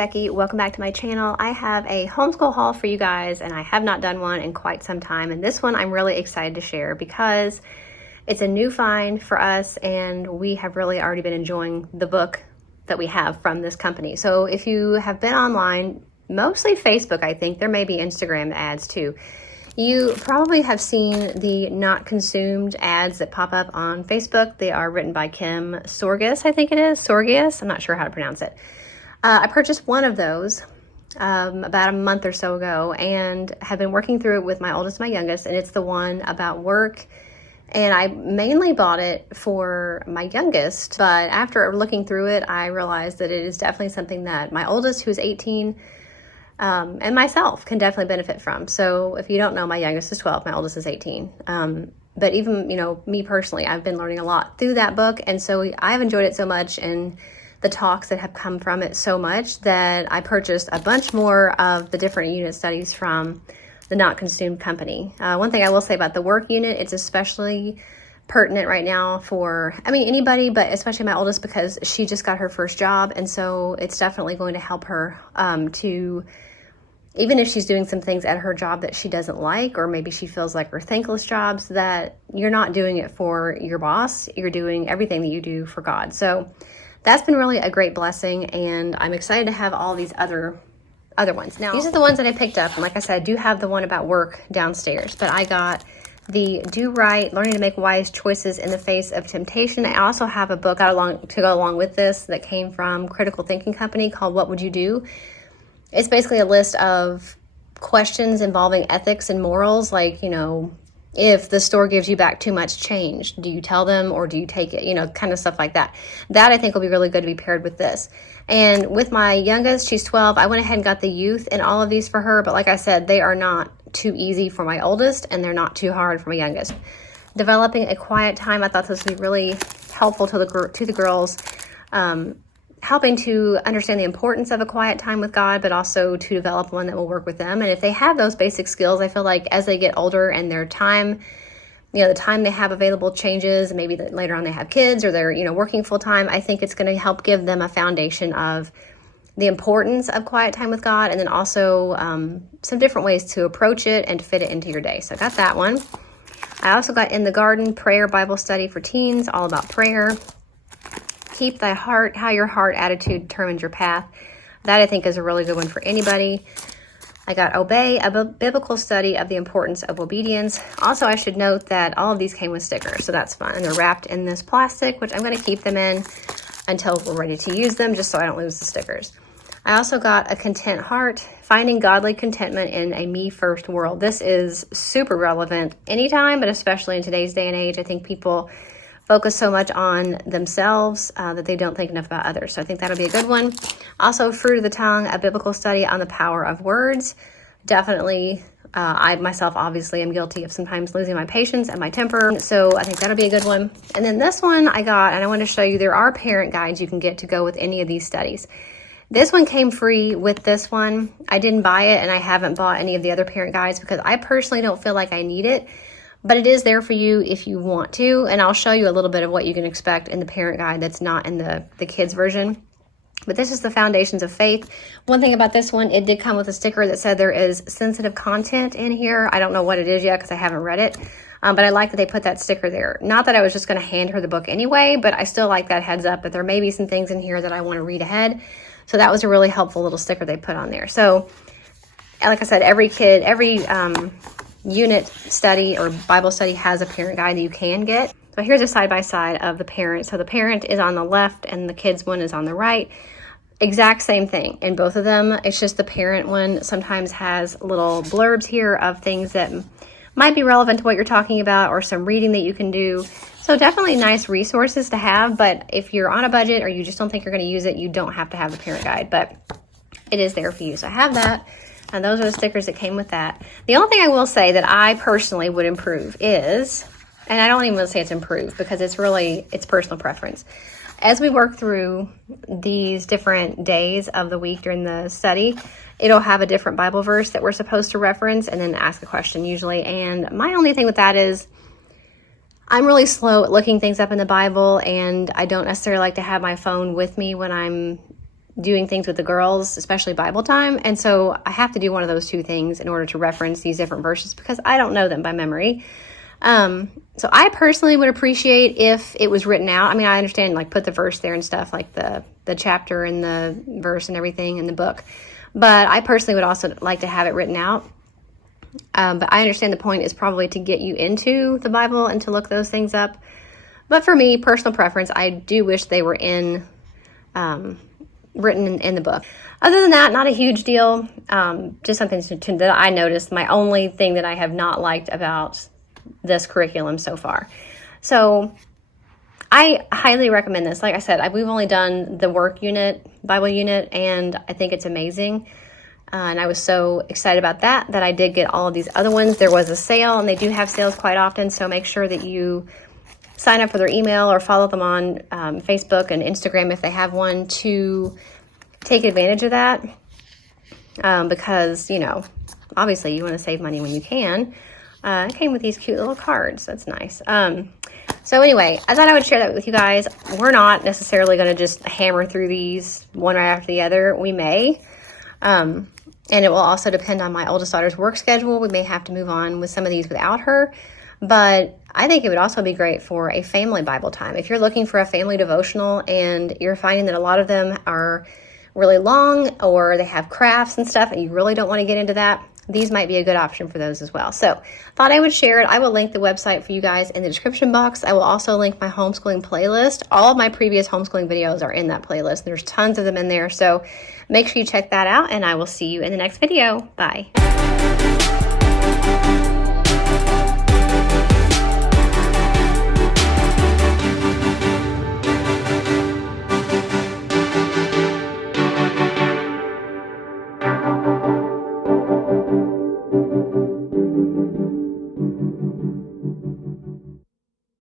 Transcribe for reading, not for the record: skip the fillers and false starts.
Becky. Welcome back to my channel. I have a homeschool haul for you guys, and I have not done one in quite some time. And this one I'm really excited to share because it's a new find for us, and we have really already been enjoying the book that we have from this company. So if you have been online, mostly Facebook, I think, there may be Instagram ads too. You probably have seen the not consumed ads that pop up on Facebook. They are written by Kim Sorgas, I think it is. Sorgas, I'm not sure how to pronounce it. I purchased one of those about a month or so ago and have been working through it with my oldest and my youngest, and it's the one about work. And I mainly bought it for my youngest, but after looking through it, I realized that it is definitely something that my oldest, who's 18, and myself can definitely benefit from. So if you don't know, my youngest is 12, my oldest is 18. But even, me personally, I've been learning a lot through that book. And so I've enjoyed it so much, and the talks that have come from it so much, that I purchased a bunch more of the different unit studies from the Not Consumed company. One thing I will say about the work unit, it's especially pertinent right now for, anybody, but especially my oldest, because she just got her first job. And so it's definitely going to help her to, even if she's doing some things at her job that she doesn't like, or maybe she feels like are thankless jobs, that you're not doing it for your boss, you're doing everything that you do for God. So that's been really a great blessing, and I'm excited to have all these other ones. Now, these are the ones that I picked up, and like I said, I do have the one about work downstairs, but I got the Do Right, Learning to Make Wise Choices in the Face of Temptation. I also have a book to go along with this that came from Critical Thinking Company called What Would You Do? It's basically a list of questions involving ethics and morals, like, if the store gives you back too much change, do you tell them or do you take it? Kind of stuff like that. That I think will be really good to be paired with this. And with my youngest, she's 12, I went ahead and got the youth in all of these for her. But like I said, they are not too easy for my oldest, and they're not too hard for my youngest. Developing a quiet time, I thought this would be really helpful to the girls. Helping to understand the importance of a quiet time with God, but also to develop one that will work with them. And if they have those basic skills, I feel like as they get older and their time, the time they have available changes, and maybe that later on they have kids or they're, working full time, I think it's going to help give them a foundation of the importance of quiet time with God, and then also some different ways to approach it and to fit it into your day. So I got that one. I also got In the Garden, Prayer Bible Study for Teens, all about prayer. Keep Thy Heart, How Your Heart Attitude Determines Your Path. That I think is a really good one for anybody. I got Obey, a biblical study of the importance of obedience. Also, I should note that all of these came with stickers, so that's fun. And they're wrapped in this plastic, which I'm going to keep them in until we're ready to use them, just so I don't lose the stickers. I also got A Content Heart, Finding Godly Contentment in a Me First World. This is super relevant anytime, but especially in today's day and age. I think people focus so much on themselves that they don't think enough about others. So I think that'll be a good one. Also, Fruit of the Tongue, a biblical study on the power of words. Definitely, I myself obviously am guilty of sometimes losing my patience and my temper. So I think that'll be a good one. And then this one I got, and I want to show you, there are parent guides you can get to go with any of these studies. This one came free with this one. I didn't buy it, and I haven't bought any of the other parent guides because I personally don't feel like I need it. But it is there for you if you want to, and I'll show you a little bit of what you can expect in the parent guide that's not in the kids version. But this is the Foundations of Faith. One thing about this one, it did come with a sticker that said there is sensitive content in here. I don't know what it is yet because I haven't read it, but I like that they put that sticker there. Not that I was just going to hand her the book anyway, but I still like that heads up that there may be some things in here that I want to read ahead. So that was a really helpful little sticker they put on there. So like I said, every unit study or Bible study has a parent guide that you can get. So here's a side-by-side of the parent. So the parent is on the left and the kids one is on the right. Exact same thing in both of them. It's just the parent one sometimes has little blurbs here of things that might be relevant to what you're talking about, or some reading that you can do. So definitely nice resources to have, but if you're on a budget or you just don't think you're going to use it, you don't have to have the parent guide, but it is there for you. So I have that. And those are the stickers that came with that. The only thing I will say that I personally would improve is, and I don't even want to say it's improved because it's personal preference. As we work through these different days of the week during the study, it'll have a different Bible verse that we're supposed to reference and then ask a question usually. And my only thing with that is I'm really slow at looking things up in the Bible, and I don't necessarily like to have my phone with me when I'm doing things with the girls, especially Bible time. And so I have to do one of those two things in order to reference these different verses because I don't know them by memory. So I personally would appreciate if it was written out. I mean, I understand like put the verse there and stuff, like the chapter and the verse and everything in the book. But I personally would also like to have it written out. But I understand the point is probably to get you into the Bible and to look those things up. But for me, personal preference, I do wish they were written in the book. Other than that, not a huge deal. Just something that I noticed. My only thing that I have not liked about this curriculum so far. So I highly recommend this. Like I said, we've only done the work unit, Bible unit, and I think it's amazing. And I was so excited about that I did get all of these other ones. There was a sale, and they do have sales quite often, so make sure that you sign up for their email or follow them on Facebook and Instagram if they have one to take advantage of that. Because, you know, obviously you want to save money when you can. It came with these cute little cards. That's nice. So anyway, I thought I would share that with you guys. We're not necessarily going to just hammer through these one right after the other. We may. And it will also depend on my oldest daughter's work schedule. We may have to move on with some of these without her. But I think it would also be great for a family Bible time. If you're looking for a family devotional and you're finding that a lot of them are really long or they have crafts and stuff and you really don't want to get into that, these might be a good option for those as well. So thought I would share it. I will link the website for you guys in the description box. I will also link my homeschooling playlist. All of my previous homeschooling videos are in that playlist. There's tons of them in there. So make sure you check that out, and I will see you in the next video. Bye.